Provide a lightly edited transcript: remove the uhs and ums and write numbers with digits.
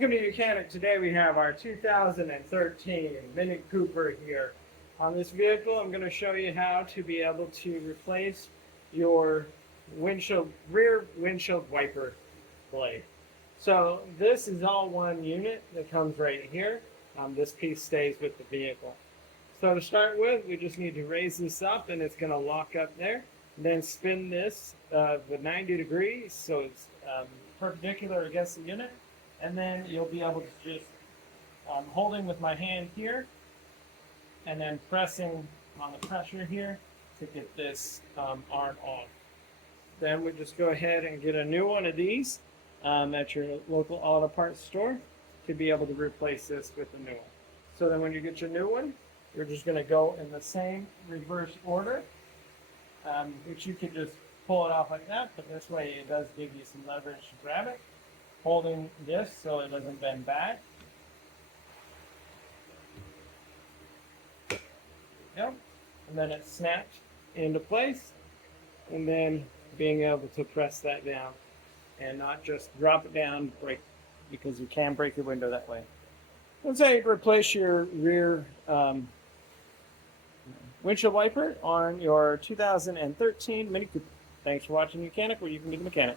Welcome to Mechanic. Today we have our 2013 Mini Cooper here. On this vehicle, I'm going to show you how to be able to replace your rear windshield wiper blade. So this is all one unit that comes right here. This piece stays with the vehicle. So to start with, we just need to raise this up and it's going to lock up there. And then spin this with 90 degrees so it's perpendicular against the unit. And then you'll be able to just, holding with my hand here, and then pressing on the pressure here to get this arm off. Then we just go ahead and get a new one of these at your local auto parts store to be able to replace this with a new one. So then when you get your new one, you're just going to go in the same reverse order, which you can just pull it off like that, but this way it does give you some leverage to grab it. Holding this so it doesn't bend back. Yep. And then it snaps into place. And then being able to press that down and not just drop it down, break, because you can break your window that way. Let's say replace your rear windshield wiper on your 2013 Mini Cooper. Thanks for watching Mechanic, where you can be the mechanic.